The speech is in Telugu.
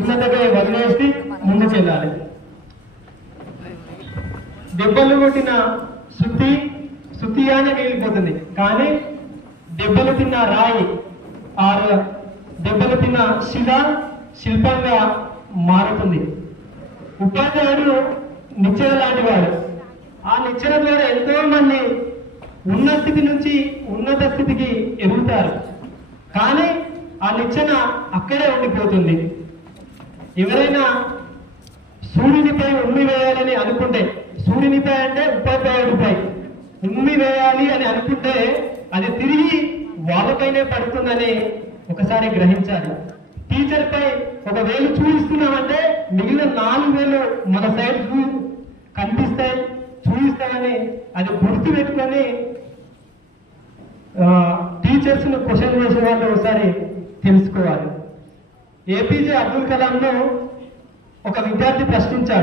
విఘ్నతగా వదిలేసి ముందుకెళ్ళాలి. దెబ్బలు కొట్టిన శుతిగానే మిగిలిపోతుంది, కానీ దెబ్బలు తిన్న రాయి దెబ్బలు తిన్న శిల్పంగా మారుతుంది. ఉపాధ్యాయుడు నిచ్చెన లాంటి వాడు. ఆ నిచ్చెన ద్వారా ఎంతో మంది ఉన్న స్థితి నుంచి ఉన్నత స్థితికి ఎదుగుతారు, కానీ ఆ నిచ్చెన అక్కడే ఉండిపోతుంది. ఎవరైనా సూర్యునిపై ఉమ్మి వేయాలని అనుకుంటే, సూర్యునిపై అంటే ఉపాధ్యాయుడిపై ఉమ్మి వేయాలి అని అనుకుంటే అది తిరిగి వాళ్ళపైనే పడుతుందని ఒకసారి గ్రహించాలి. టీచర్ పై ఒక వేలు చూపిస్తున్నామంటే మిగిలిన 4 వేలు మన సైడ్ చూపిస్తాయని అది గుర్తు పెట్టుకొని టీచర్స్ ను క్వశ్చన్ చేసే వాళ్ళు ఒకసారి తెలుసుకోవాలి. ఏపీజే అబ్దుల్ కలాంను ఒక విద్యార్థి ప్రశ్నించాడు.